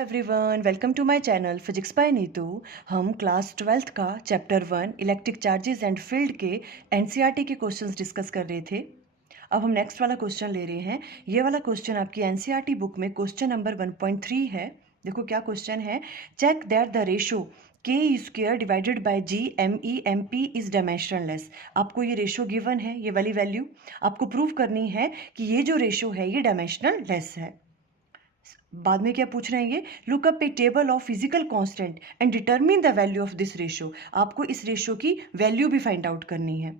Everyone, welcome to my channel physics by Neetu. हम class 12th का chapter 1 electric charges and field के NCERT के questions discuss कर रहे थे। अब हम नेक्स्ट वाला क्वेश्चन ले रहे हैं। ये वाला क्वेश्चन आपकी एनसीईआरटी बुक में क्वेश्चन नंबर 1.3 है। देखो क्या क्वेश्चन है। Check that the ratio k e square divided by G M E M p is dimensionless. आपको ये रेशो गिवन है, ये वाली वैल्यू आपको प्रूव करनी है कि ये जो रेशो है ये डायमेंशनल लेस है। बाद में क्या पूछ रहे हैं ये, look up A table of physical constant and determine the value of this ratio. आपको इस रेशो की वैल्यू भी फाइंड आउट करनी है।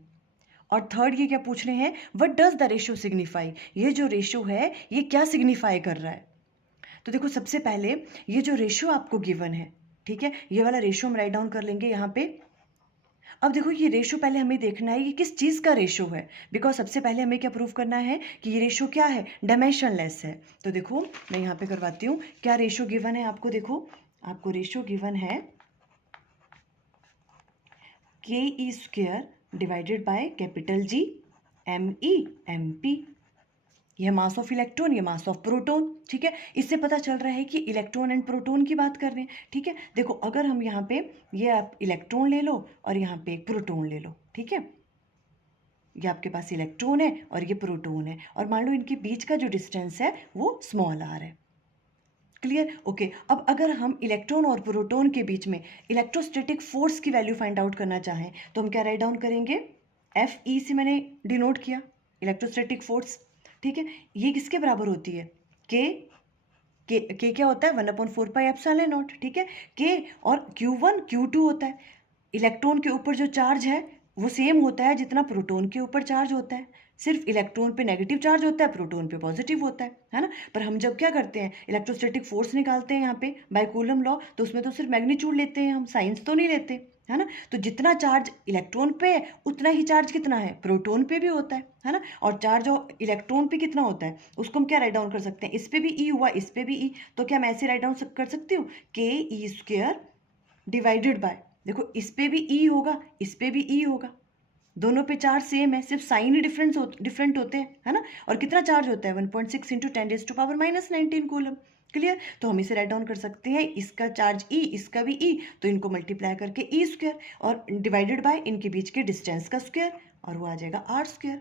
और थर्ड ये क्या पूछ रहे हैं, what does the ratio signify. ये जो रेशो है ये क्या सिग्निफाई कर रहा है। तो देखो सबसे पहले ये जो रेशो आपको गिवन है, ठीक है, ये वाला रेशो हम राइट डाउन कर लेंगे यहाँ पे। अब देखो ये रेशो पहले हमें देखना है ये किस चीज़ का रेशो है, बिकॉज सबसे पहले हमें क्या प्रूव करना है कि ये रेशो क्या है, डायमेंशनलेस है। तो देखो मैं यहाँ पे करवाती हूँ क्या रेशो गिवन है आपको। देखो आपको रेशो गिवन है K E square divided by capital G M E M P. यह मास ऑफ इलेक्ट्रॉन, ये मास ऑफ प्रोटॉन, ठीक है। इससे पता चल रहा है कि इलेक्ट्रॉन एंड प्रोटॉन की बात कर रहे हैं, ठीक है। देखो अगर हम यहाँ पे ये आप इलेक्ट्रॉन ले लो और यहाँ पे एक प्रोटॉन ले लो, ठीक है। ये आपके पास इलेक्ट्रॉन है और ये प्रोटॉन है, और मान लो इनके बीच का जो डिस्टेंस है वो स्मॉल आर है। Clear, okay. अब अगर हम इलेक्ट्रॉन और प्रोटॉन के बीच में इलेक्ट्रोस्टैटिक फोर्स की वैल्यू फाइंड आउट करना चाहें तो हम क्या राइट डाउन करेंगे, एफ ई से मैंने डिनोट किया इलेक्ट्रोस्टैटिक फोर्स, ठीक है। ये किसके बराबर होती है, के क्या होता है 1/4πε0, ठीक है। के और Q1 Q2 होता है। इलेक्ट्रॉन के ऊपर जो चार्ज है वो सेम होता है जितना प्रोटॉन के ऊपर चार्ज होता है, सिर्फ इलेक्ट्रॉन पे नेगेटिव चार्ज होता है, प्रोटॉन पे पॉजिटिव होता है ना। पर हम जब क्या करते हैं इलेक्ट्रोस्टैटिक फोर्स निकालते हैं यहाँ पे बाय कूलम लॉ, तो उसमें तो सिर्फ मैग्नीट्यूड लेते हैं हम, साइंस तो नहीं लेते, है ना। तो जितना चार्ज इलेक्ट्रॉन पे है उतना ही चार्ज कितना है प्रोटॉन पे भी होता है ना। और चार्ज इलेक्ट्रॉन पे कितना होता है उसको हम क्या राइट डाउन कर सकते हैं, इस पे भी ई हुआ, इस पे भी ई, तो क्या मैं ऐसे राइट डाउन कर सकती हूँ के ई स्क्वेयर डिवाइडेड बाय, देखो इस पे भी ई होगा, इस पे भी ई होगा, दोनों पे चार्ज सेम है, सिर्फ साइन ही डिफरेंट होते हैं, है ना। और कितना चार्ज होता है 1.6 इंटू 10⁻⁻19 कूलम। क्लियर, तो हम इसे राइट डाउन कर सकते हैं, इसका चार्ज ई, इसका भी ई, तो इनको मल्टीप्लाई करके ई स्क्वायर और डिवाइडेड बाय इनके बीच के डिस्टेंस का स्क्वायर, और वो आ जाएगा आर स्क्वायर।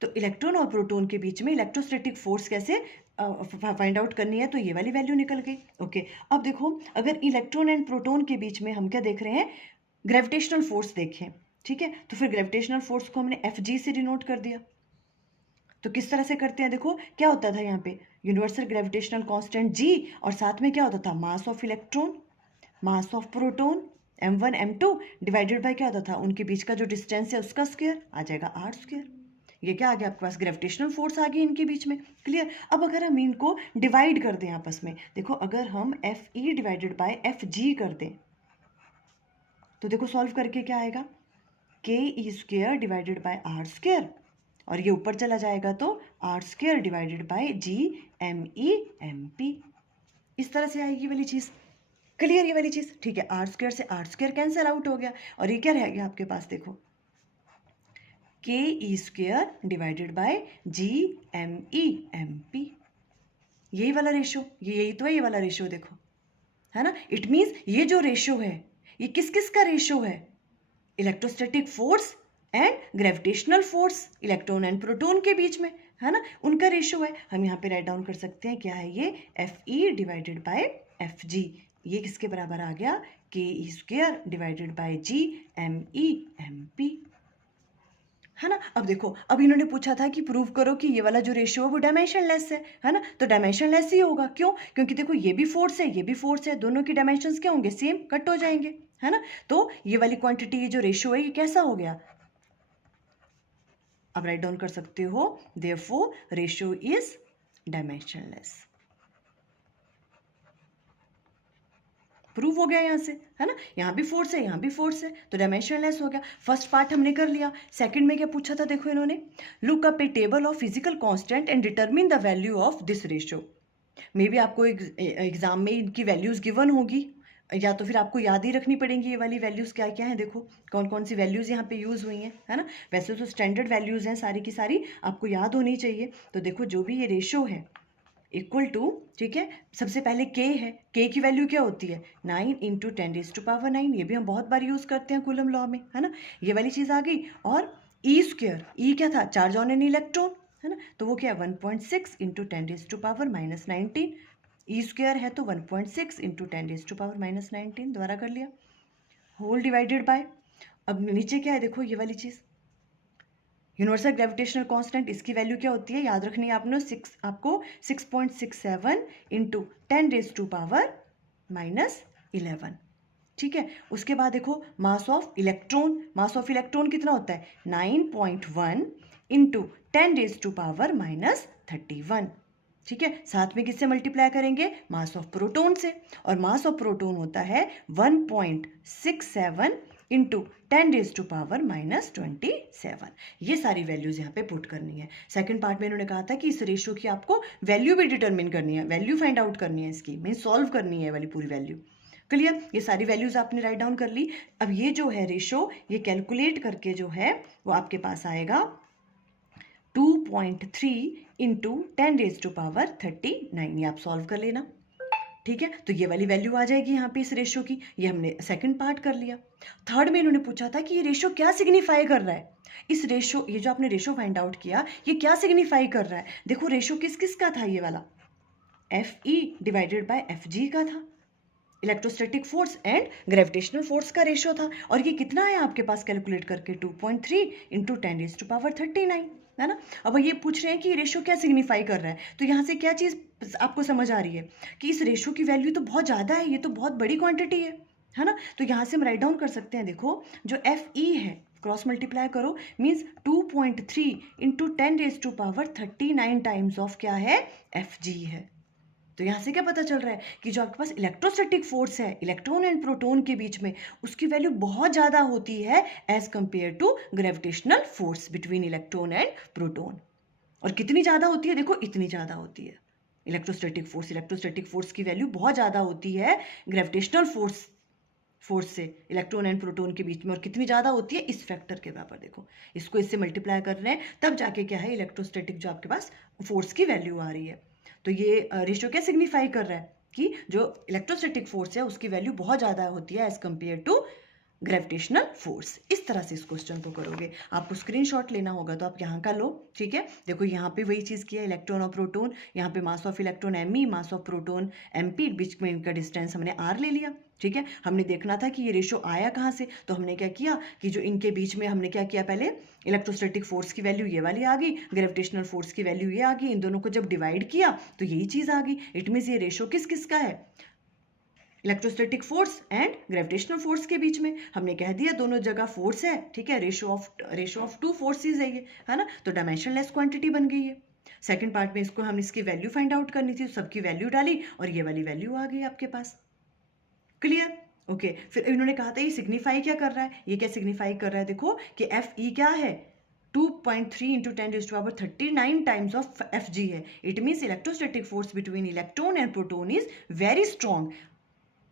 तो इलेक्ट्रॉन और प्रोटॉन के बीच में इलेक्ट्रोस्टैटिक फोर्स कैसे फाइंड आउट करनी है, तो ये वाली वैल्यू निकल गई, ओके। अब देखो अगर इलेक्ट्रॉन एंड प्रोटॉन के बीच में हम क्या देख रहे हैं, ग्रेविटेशनल फोर्स देखें, ठीक है। तो फिर ग्रेविटेशनल फोर्स को हमने एफ जी से डिनोट कर दिया। तो किस तरह से करते हैं, देखो क्या होता था यहाँ पे यूनिवर्सल ग्रेविटेशनल कांस्टेंट जी, और साथ में क्या होता था mass of electron, mass of proton m1 m2 divided by क्या होता था उनके बीच का जो डिस्टेंस है उसका स्क्वायर, आ जाएगा आर स्क्वायर। ये क्या आ गया आपके पास, ग्रेविटेशनल फोर्स आ गई इनके बीच में। क्लियर, अब अगर हम इनको डिवाइड कर दें आपस में, देखो अगर हम F E divided by F G कर दें तो देखो सॉल्व करके क्या आएगा, K E square divided by R square, और ये ऊपर चला जाएगा तो R square divided by G M E M P. इस तरह से आएगी वाली चीज़। क्लियर ये वाली चीज़, ठीक है। आर स्क्वेयर से आर स्क्वेयर कैंसिल आउट हो गया, और ये क्या रह गया आपके पास, देखो K E square divided by G M E M P. यही वाला रेशो, यही तो है ये वाला रेशो, देखो है ना। इट मीन्स ये जो रेशो है ये किस किस का रेशो है, electrostatic force and gravitational force, electron and proton के बीच में, है ना, उनका रेशो है। हम यहाँ पे राइट डाउन कर सकते हैं क्या है ये, F E divided by F G. ये किसके बराबर आ गया, K E square divided by G M E M P, है ना। अब देखो अब इन्होंने पूछा था कि प्रूव करो कि ये वाला जो रेशियो है वो डायमेंशनलेस है ना। तो डायमेंशनलेस ही होगा, क्यों, क्योंकि देखो ये भी फोर्स है, ये भी फोर्स है, दोनों की डायमेंशंस क्या होंगे, सेम, कट हो जाएंगे, है ना। तो ये वाली क्वांटिटी, ये जो रेशियो है ये कैसा हो गया, अब राइट डाउन कर सकते हो, therefore ratio is dimensionless. Prove हो गया यहाँ से, है ना। यहाँ भी फोर्स है, यहाँ भी फोर्स है, तो डायमेंशनलेस हो गया। फर्स्ट पार्ट हमने कर लिया। सेकंड में क्या पूछा था, देखो इन्होंने, look up A table of physical constant and determine the value of this ratio. May be आपको एग्जाम में इनकी वैल्यूज गिवन होगी, या तो फिर आपको याद ही रखनी पड़ेंगी ये वाली वैल्यूज़ क्या क्या हैं। देखो कौन कौन सी वैल्यूज़ यहाँ पे यूज़ हुई हैं, है ना। वैसे तो स्टैंडर्ड वैल्यूज़ हैं सारी की सारी, आपको याद होनी चाहिए। तो देखो जो भी ये रेशो है इक्वल टू, ठीक है, सबसे पहले के है, के की वैल्यू क्या होती है 9 इंटू 10⁻⁹ ये भी हम बहुत बार यूज़ करते हैं कूलम लॉ में, है ना। ये वाली चीज़ आ गई। और ई स्क्वायर, ई क्या था, चार्ज ऑन एन इलेक्ट्रॉन, है ना, तो वो क्या है 1.6 इंटू 10⁻⁻19। ई स्क्वायर है तो 1.6 इंटू 10⁻⁻19 द्वारा कर लिया, होल डिवाइडेड बाय, अब नीचे क्या है देखो ये वाली चीज़, यूनिवर्सल ग्रेविटेशनल कांस्टेंट, इसकी वैल्यू क्या होती है याद रखनी है आपको 6.67 इंटू 10⁻⁻11, ठीक है। उसके बाद देखो mass of electron, mass of electron कितना होता है 9.1 इंटू 10⁻31, ठीक है। साथ में किससे मल्टीप्लाई करेंगे, मास ऑफ प्रोटॉन से, और मास ऑफ प्रोटॉन होता है 1.67 इंटू 10⁻⁻27। ये सारी वैल्यूज यहाँ पे पुट करनी है। सेकंड पार्ट में इन्होंने कहा था कि इस रेशियो की आपको वैल्यू भी डिटरमिन करनी है, वैल्यू फाइंड आउट करनी है, इसकी मीन सॉल्व करनी है वाली पूरी वैल्यू। क्लियर, ये सारी वैल्यूज आपने राइट डाउन कर ली। अब ये जो है रेशो, ये कैलकुलेट करके जो है वो आपके पास आएगा 2.3 इंटू 10⁻39, ये आप सॉल्व कर लेना, ठीक है। तो ये वाली वैल्यू आ जाएगी यहाँ पे इस रेशो की, ये हमने सेकंड पार्ट कर लिया। थर्ड में इन्होंने पूछा था कि ये रेशो क्या सिग्निफाई कर रहा है, इस रेशो, ये जो आपने रेशो फाइंड आउट किया ये क्या सिग्निफाई कर रहा है। देखो रेशो किस किस का था, ये वाला Fe डिवाइडेड बाय Fg का था, electrostatic force and gravitational force का रेशो था। और ये कितना है आपके पास कैलकुलेट करके 2.3 इंटू 10⁻39, है ना। अब ये पूछ रहे हैं कि ये रेशो क्या सिग्निफाई कर रहा है, तो यहाँ से क्या चीज़ आपको समझ आ रही है कि इस रेशो की वैल्यू तो बहुत ज़्यादा है, ये तो बहुत बड़ी क्वांटिटी है ना। तो यहाँ से हम राइट डाउन कर सकते हैं, देखो जो Fe है क्रॉस मल्टीप्लाई करो, मीन्स 2.3 इंटू 10⁻39 टाइम्स ऑफ क्या है Fg है। तो यहाँ से क्या पता चल रहा है कि जो आपके पास इलेक्ट्रोस्टैटिक फोर्स है इलेक्ट्रॉन एंड प्रोटॉन के बीच में, उसकी वैल्यू बहुत ज़्यादा होती है as compare to gravitational force between electron and proton. और कितनी ज़्यादा होती है, देखो इतनी ज़्यादा होती है इलेक्ट्रोस्टैटिक फोर्स की वैल्यू बहुत ज़्यादा होती है ग्रेविटेशनल फोर्स से इलेक्ट्रॉन एंड प्रोटॉन के बीच में, और कितनी ज़्यादा होती है इस फैक्टर के बराबर। देखो इसको इससे मल्टीप्लाई कर रहे हैं तब जाके क्या है इलेक्ट्रोस्टैटिक जो आपके पास फोर्स की वैल्यू आ रही है। तो ये रेशियो क्या सिग्निफाई कर रहा है कि जो इलेक्ट्रोस्टैटिक फोर्स है उसकी वैल्यू बहुत ज़्यादा होती है as compare to gravitational force. इस तरह से इस क्वेश्चन को करोगे, आपको स्क्रीनशॉट लेना होगा तो आप यहाँ का लो, ठीक है। देखो यहाँ पे वही चीज़ किया, इलेक्ट्रॉन और प्रोटॉन, यहाँ पे mass of electron Me, mass of proton MP, बीच में इनका डिस्टेंस हमने R ले लिया, ठीक है। हमने देखना था कि ये रेशो आया कहाँ से, तो हमने क्या किया कि जो इनके बीच में हमने क्या किया, पहले इलेक्ट्रोस्टैटिक फोर्स की वैल्यू ये वाली आ गई, ग्रेविटेशनल फोर्स की वैल्यू ये आ गई, इन दोनों को जब डिवाइड किया तो यही चीज़ आ गई। इट मीन्स ये रेशो किस किस का है, electrostatic force and gravitational force के बीच में। हमने कह दिया दोनों जगह फोर्स है, ठीक है, रेशो ऑफ टू फोर्सेस है ये, है ना, तो डायमेंशनलेस क्वांटिटी बन गई है। सेकंड पार्ट में इसको हम इसकी वैल्यू फाइंड आउट करनी थी, सबकी वैल्यू डाली और ये वाली वैल्यू आ गई आपके पास। Clear, okay. फिर इन्होंने कहा था ये सिग्निफाई क्या कर रहा है, ये क्या सिग्निफाई कर रहा है, देखो कि Fe क्या है 2.3 इंटू 10⁻39 टाइम्स ऑफ Fg है। It means electrostatic force between electron and proton is very strong,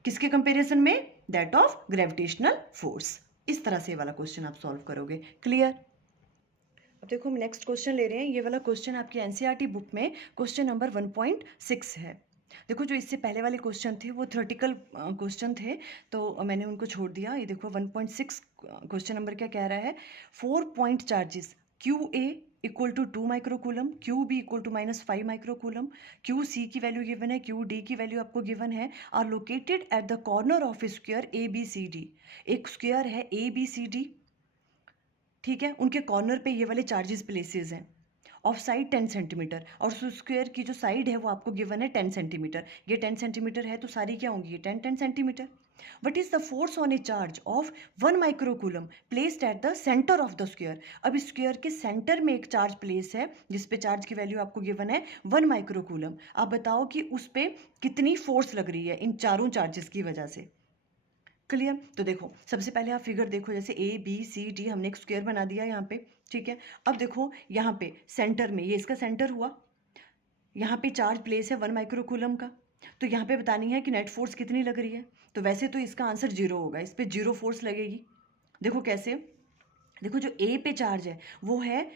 किसके कंपैरिजन में, दैट ऑफ ग्रेविटेशनल फोर्स। इस तरह से वाला क्वेश्चन आप सॉल्व करोगे। क्लियर, अब देखो हम नेक्स्ट क्वेश्चन ले रहे हैं। ये वाला क्वेश्चन आपकी एनसीईआरटी बुक में क्वेश्चन नंबर 1.6 है। देखो जो इससे पहले वाले क्वेश्चन थे वो थ्योरेटिकल क्वेश्चन थे तो मैंने उनको छोड़ दिया। ये देखो 1.6 क्वेश्चन नंबर क्या कह रहा है, 4 point charges QA equal to 2 microcoulomb, QB equal to -5 microcoulomb, QC की वैल्यू गिवन है, QD की वैल्यू आपको गिवन है, are located at the corner of a square ABCD। एक स्क्वायर है ABCD, ठीक है, उनके कॉर्नर पे ये वाले चार्जेस प्लेसेस हैं ऑफ साइड 10 सेंटीमीटर, और स्क्वायर की जो साइड है वो आपको गिवन है 10 सेंटीमीटर। ये 10 सेंटीमीटर है तो सारी क्या होंगी, ये 10 centimetre. What is the force on A charge of 1 microcoulomb placed at the centre of the square. अब स्क्वायर के सेंटर में एक चार्ज प्लेस है जिसपे चार्ज की वैल्यू आपको गिवन है 1 माइक्रोकूलम। आप बताओ कि उस पर कितनी फोर्स लग रही है इन चारों चार्जेस की वजह से। क्लियर, तो देखो सबसे पहले आप फिगर देखो, जैसे ABCD हमने एक स्क्वायर बना दिया यहाँ पे, ठीक है। अब देखो यहाँ पे सेंटर में, ये इसका सेंटर हुआ, यहाँ पे चार्ज प्लेस है 1 माइक्रोकूलम का, तो यहाँ पे बतानी है कि नेट फोर्स कितनी लग रही है। तो वैसे तो इसका आंसर 0 होगा, इस पर 0 फोर्स लगेगी। देखो कैसे, देखो जो A पे चार्ज है वो है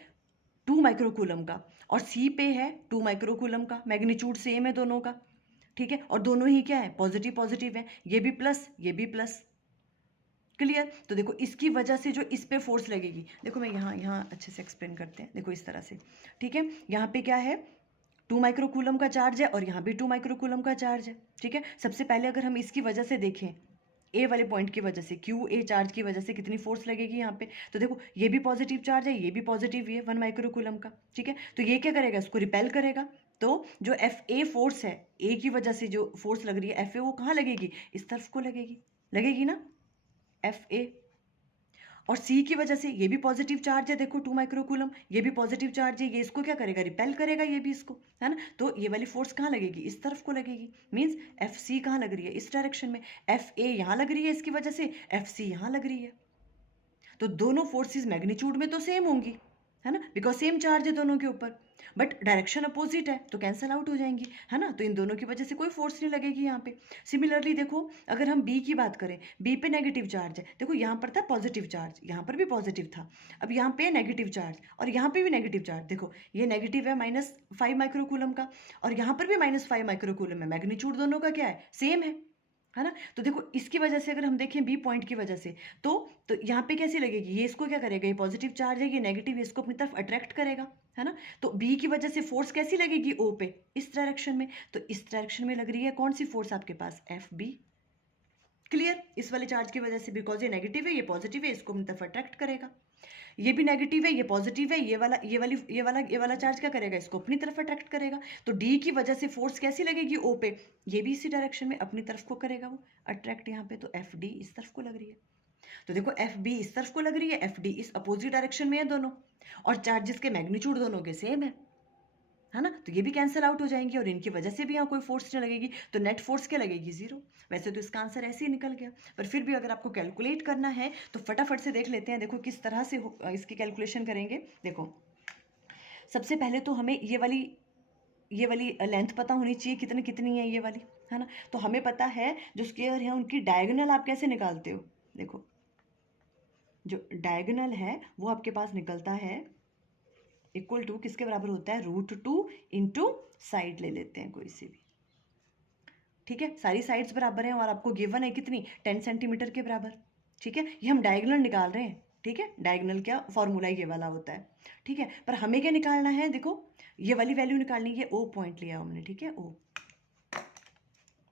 2 माइक्रोकूलम का, और सी पे है 2 माइक्रोकूलम का, मैग्नीट्यूड सेम है दोनों का, ठीक है, और दोनों ही क्या है, पॉजिटिव पॉजिटिव है, ये भी प्लस ये भी प्लस। क्लियर? तो देखो इसकी वजह से जो इस पे फोर्स लगेगी, देखो मैं यहाँ अच्छे से एक्सप्लेन करते हैं, देखो इस तरह से, ठीक है, यहाँ पे क्या है 2 माइक्रोकूलम का चार्ज है और यहाँ भी 2 माइक्रोकूलम का चार्ज है, ठीक है। सबसे पहले अगर हम इसकी वजह से देखें, ए वाले पॉइंट की वजह से, क्यू ए चार्ज की वजह से कितनी फोर्स लगेगी यहाँ पे, तो देखो ये भी पॉजिटिव चार्ज है, ये भी पॉजिटिव ही है 1 माइक्रोकूलम का, ठीक है। तो ये क्या करेगा, इसको रिपेल करेगा। तो जो एफ ए फोर्स है, ए की वजह से जो फोर्स लग रही है एफ ए, वो कहाँ लगेगी, इस तरफ को लगेगी, लगेगी ना, एफ ए। और सी की वजह से ये भी पॉजिटिव चार्ज है, देखो 2 माइक्रोकूलम, ये भी पॉजिटिव चार्ज है, ये इसको क्या करेगा, रिपेल करेगा ये भी इसको, है ना। तो ये वाली फोर्स कहाँ लगेगी, इस तरफ को लगेगी। मींस एफ सी कहाँ लग रही है, इस डायरेक्शन में, एफ ए यहाँ लग रही है इसकी वजह से, एफ सी यहाँ लग रही है। तो दोनों फोर्सेस मैग्नीट्यूड में तो सेम होंगी, है ना, बिकॉज सेम चार्ज है दोनों के ऊपर, बट डायरेक्शन अपोजिट है तो कैंसल आउट हो जाएंगी, है ना। तो इन दोनों की वजह से कोई फोर्स नहीं लगेगी यहाँ पे। सिमिलरली देखो अगर हम बी की बात करें, बी पे नेगेटिव चार्ज है, देखो यहाँ पर था पॉजिटिव चार्ज, यहाँ पर भी पॉजिटिव था, अब यहाँ पे नेगेटिव चार्ज और यहाँ पे भी नेगेटिव चार्ज, देखो ये नेगेटिव है -5 माइक्रोकूलम का और यहाँ पर भी -5 माइक्रोकूलम है, मैग्नीट्यूड दोनों का क्या है, सेम है ना। तो देखो इसकी वजह से अगर हम देखें बी पॉइंट की वजह से, तो यहाँ पे कैसी लगेगी, ये इसको क्या करेगा, ये पॉजिटिव चार्ज है, ये नेगेटिव है, इसको अपनी तरफ अट्रैक्ट करेगा, है ना। तो बी की वजह से फोर्स कैसी लगेगी ओ पे, इस डायरेक्शन में, तो इस डायरेक्शन में लग रही है कौन सी फोर्स आपके पास, एफ बी। क्लियर? इस वाले चार्ज की वजह से, बिकॉज ये नेगेटिव है ये पॉजिटिव है, इसको अपनी तरफ अट्रैक्ट करेगा, ये भी नेगेटिव है ये पॉजिटिव है, ये वाला चार्ज क्या करेगा, इसको अपनी तरफ अट्रैक्ट करेगा। तो डी की वजह से फोर्स कैसी लगेगी ओ पे, ये भी इसी डायरेक्शन में अपनी तरफ को करेगा वो अट्रैक्ट यहाँ पे, तो एफ डी इस तरफ को लग रही है। तो देखो एफ बी इस तरफ को लग रही है, एफ डी इस अपोजिट डायरेक्शन में है दोनों, और चार्जेस के मैग्नीट्यूड दोनों के सेम है ना। तो ये भी कैंसिल आउट हो जाएंगी और इनकी वजह से भी यहाँ कोई फोर्स नहीं लगेगी, तो नेट फोर्स क्या लगेगी, 0। वैसे तो इसका आंसर ऐसे ही निकल गया, पर फिर भी अगर आपको कैलकुलेट करना है तो फटाफट से देख लेते हैं, देखो किस तरह से इसकी कैलकुलेशन करेंगे। देखो सबसे पहले तो हमें ये वाली लेंथ पता होनी चाहिए, कितनी कितनी है ये वाली, है ना। तो हमें पता है जो स्क्वायर है उनकी डायगोनल आप कैसे निकालते हो, देखो जो डायगोनल है वो आपके पास निकलता है इक्वल टू किसके बराबर होता है, √2 इंटू साइड ले लेते हैं कोई सी भी, ठीक है, सारी साइड्स बराबर हैं और आपको गिवन है कितनी, 10 सेंटीमीटर के बराबर, ठीक है। ये हम डायगोनल निकाल रहे हैं, ठीक है, डायगोनल क्या फॉर्मूला ये वाला होता है, ठीक है। पर हमें क्या निकालना है, देखो ये वाली वैल्यू निकालनी है, ओ पॉइंट लिया हमने, ठीक है, ओ,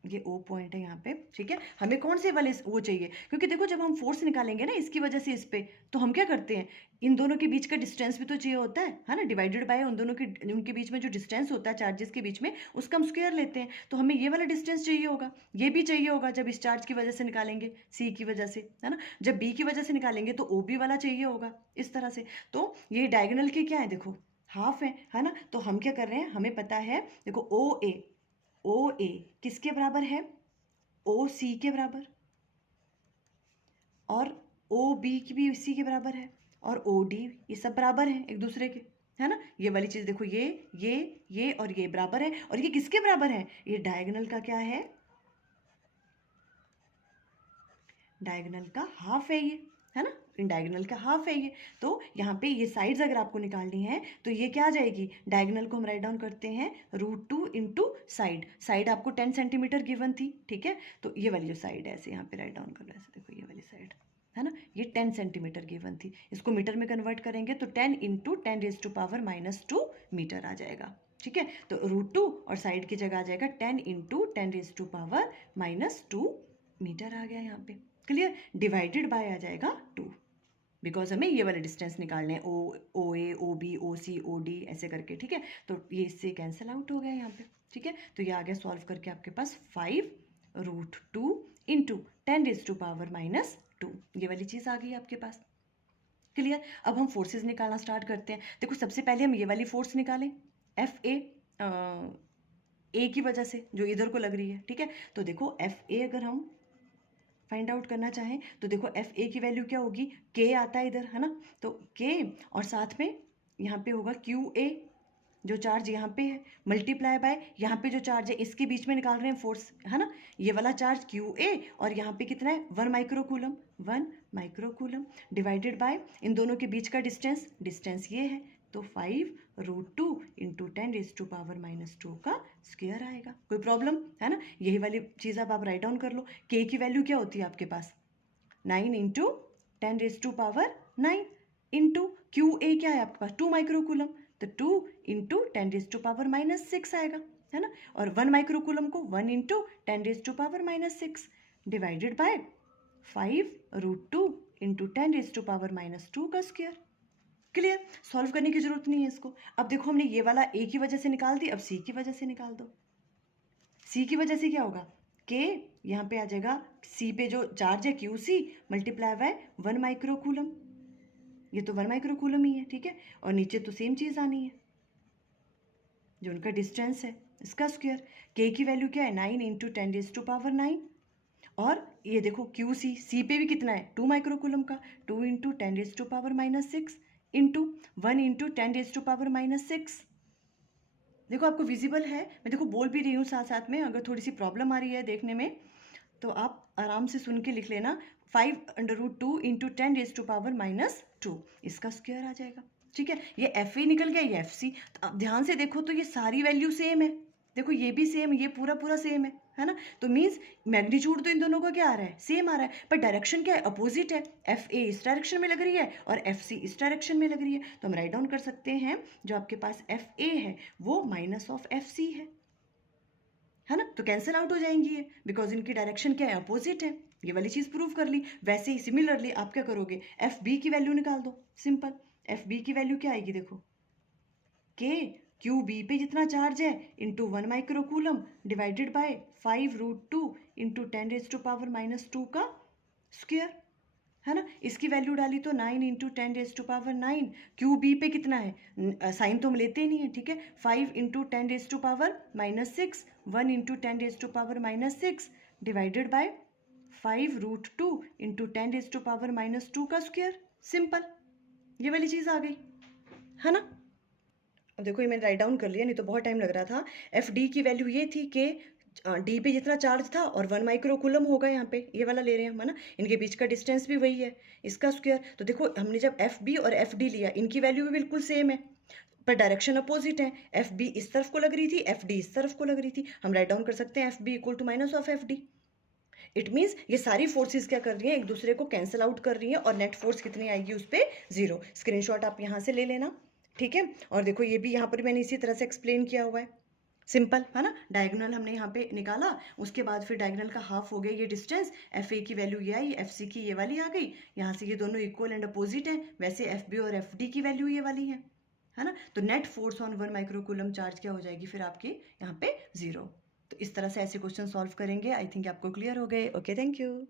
ये ओ पॉइंट है यहाँ पे, ठीक है। हमें कौन से वाले वो चाहिए, क्योंकि देखो जब हम फोर्स निकालेंगे ना इसकी वजह से इस पे, तो हम क्या करते हैं, इन दोनों के बीच का डिस्टेंस भी तो चाहिए होता है ना, डिवाइडेड बाय उन दोनों के उनके बीच में जो डिस्टेंस होता है चार्जेस के बीच में, उसका हम स्क्वायर लेते हैं। तो हमें ये वाला डिस्टेंस चाहिए होगा, ये भी चाहिए होगा जब इस चार्ज की वजह से निकालेंगे, सी की वजह से, है ना। जब बी की वजह से निकालेंगे तो ओ बी वाला चाहिए होगा, इस तरह से। तो ये डायगोनल के क्या है, देखो हाफ है ना। तो हम क्या कर रहे हैं, हमें पता है, देखो ओ ए किसके बराबर है, ओ सी के बराबर, और ओ बी की भी इसी के बराबर है, और ओ डी, ये सब बराबर हैं एक दूसरे के, है ना। ये वाली चीज़ देखो ये और ये बराबर है, और ये किसके बराबर है, ये डायगोनल का क्या है, डायगोनल का हाफ है ये, है ना, डायगोनल का हाफ है ये। तो यहाँ पे ये साइड्स अगर आपको निकालनी है तो ये क्या आ जाएगी, डायगोनल को हम राइट डाउन करते हैं √2 इंटू साइड आपको 10 सेंटीमीटर गिवन थी, ठीक है। तो ये वाली जो साइड है ऐसे यहाँ पे राइट डाउन कर लो, ऐसे देखो ये वाली साइड, है ना, ये 10 सेंटीमीटर गिवन थी, इसको मीटर में कन्वर्ट करेंगे तो 10 इंटू 10⁻⁻2 मीटर आ जाएगा, ठीक है। तो √2 और साइड की जगह आ जाएगा 10 इंटू 10⁻⁻2 मीटर आ गया यहाँ पे। क्लियर? डिवाइडेड बाय आ जाएगा 2, बिकॉज हमें ये वाले डिस्टेंस निकालने हैं, ओ ए ओ बी ओ सी ओ डी ऐसे करके, ठीक है। तो ये इससे कैंसिल आउट हो गया यहाँ पे, ठीक है। तो ये आ गया सॉल्व करके आपके पास 5√2 इंटू 10⁻⁻2, ये वाली चीज़ आ गई आपके पास। क्लियर? अब हम फोर्सेस निकालना स्टार्ट करते हैं। देखो सबसे पहले हम ये वाली फोर्स निकालें, एफ ए की वजह से जो इधर को लग रही है, ठीक है। तो देखो एफ ए अगर हम फाइंड आउट करना चाहें तो देखो एफ ए की वैल्यू क्या होगी, के आता है इधर, है ना, तो के, और साथ में यहाँ पे होगा क्यू ए, जो चार्ज यहाँ पे है, मल्टीप्लाई बाय यहाँ पे जो चार्ज है इसके बीच में निकाल रहे हैं फोर्स, है ना, ये वाला चार्ज क्यू ए, और यहाँ पे कितना है 1 माइक्रोकूलम डिवाइडेड बाय इन दोनों के बीच का डिस्टेंस ये है, तो 5 रूट 2 इंटू 10⁻⁻² का स्क्वायर आएगा। कोई प्रॉब्लम है ना? यही वाली चीज़ अब आप राइट डाउन कर लो। के की वैल्यू क्या होती है आपके पास? 9 इंटू 10⁻⁹ इंटू क्यू ए क्या है आपके पास? 2 माइक्रोकूलम, तो 2 इंटू 10⁻⁻6 आएगा, है ना? और 1 माइक्रोकूलम को 1 into 10⁻⁻6 divided by 5 root 2 into 10⁻⁻² का स्क्वायर। क्लियर? सॉल्व करने की जरूरत नहीं है इसको। अब देखो हमने ये वाला ए की वजह से निकाल दी, अब सी की वजह से निकाल दो। सी की वजह से क्या होगा? के यहाँ पे आ जाएगा, सी पे जो चार्ज है Q C multiply by 1 microcoulomb, ये तो 1 माइक्रोकूलम ही है, ठीक है? और नीचे तो सेम चीज़ आनी है, जो उनका डिस्टेंस है, इसका स्क्वायर। के की वैल्यू क्या है? 9 इंटू 10⁻⁹ और ये देखो क्यू सी पे भी कितना है? 2 माइक्रोकूलम का, 2 इंटू 10⁻⁻6 इंटू 1 इंटू 10⁻⁻6। देखो आपको विजिबल है, मैं देखो बोल भी रही हूँ साथ साथ में। अगर थोड़ी सी प्रॉब्लम आ रही है देखने में तो आप आराम से सुन के लिख लेना। 5√2 इंटू 10⁻⁻², इसका स्क्वायर आ जाएगा, ठीक है? ये एफ ए निकल गया, ये एफ सी। तो अब ध्यान से देखो तो ये सारी वैल्यू सेम है। देखो ये भी सेम, ये पूरा पूरा सेम है ना? तो मीन्स मैग्नीट्यूड तो इन दोनों का क्या आ रहा है? सेम आ रहा है, पर डायरेक्शन क्या है? अपोजिट है। एफ ए इस डायरेक्शन में लग रही है और एफ सी इस डायरेक्शन में लग रही है। तो हम राइट डाउन कर सकते हैं, जो आपके पास एफ ए है वो माइनस ऑफ एफ सी है ना? तो कैंसिल आउट हो जाएंगी ये, बिकॉज इनकी डायरेक्शन क्या है? अपोजिट है। ये वाली चीज़ प्रूव कर ली। वैसे ही सिमिलरली आप क्या करोगे? एफ बी की वैल्यू निकाल दो, सिंपल। एफ बी की वैल्यू क्या आएगी? देखो, के क्यू बी पे जितना चार्ज है into 1 microcoulomb divided by 5√2 into 10⁻⁻² का स्क्वायर, है ना? इसकी वैल्यू डाली तो 9 इंटू 10⁻⁹। क्यू बी पे कितना है? साइन तो हम लेते ही नहीं है, ठीक है? 5 into 10⁻⁻6, 1 into 10⁻⁻6 divided bye 5√2 into 10⁻⁻² का स्क्वायर। सिंपल, ये वाली चीज़ आ गई, है ना? अब देखो ये मैंने राइट डाउन कर लिया, नहीं तो बहुत टाइम लग रहा था। एफ डी की वैल्यू ये थी कि डी पे जितना चार्ज था और 1 माइक्रोकूलम होगा यहाँ पे, ये वाला ले रहे हैं हम, है ना? इनके बीच का डिस्टेंस भी वही है, इसका स्क्वायर। तो देखो हमने जब एफ बी और एफ डी लिया, इनकी वैल्यू भी बिल्कुल सेम है, पर डायरेक्शन अपोजिट है। एफ बी इस तरफ को लग रही थी, एफ डी इस तरफ को लग रही थी। हम राइट डाउन कर सकते हैं F B equal to minus of F D. It means ये सारी फोर्सेस क्या कर रही हैं? एक दूसरे को कैंसिल आउट कर रही हैं, और नेट फोर्स कितनी आएगी उस पर? 0। स्क्रीनशॉट आप यहाँ से ले लेना, ठीक है? और देखो ये भी यहाँ पर मैंने इसी तरह से एक्सप्लेन किया हुआ है, सिंपल, है ना? डायगोनल हमने यहाँ पे निकाला, उसके बाद फिर डायगोनल का हाफ हो गया ये डिस्टेंस। एफ ए की वैल्यू ये आई, एफ सी की ये वाली आ गई। यहाँ से ये दोनों इक्वल एंड अपोजिट हैं, वैसे एफ बी और एफ डी की वैल्यू ये वाली है ना? तो net force on 1 microcoulomb charge क्या हो जाएगी फिर आपकी यहाँ पे? 0। तो इस तरह से ऐसे क्वेश्चन सॉल्व करेंगे। आई थिंक आपको क्लियर हो गए। Okay, thank you.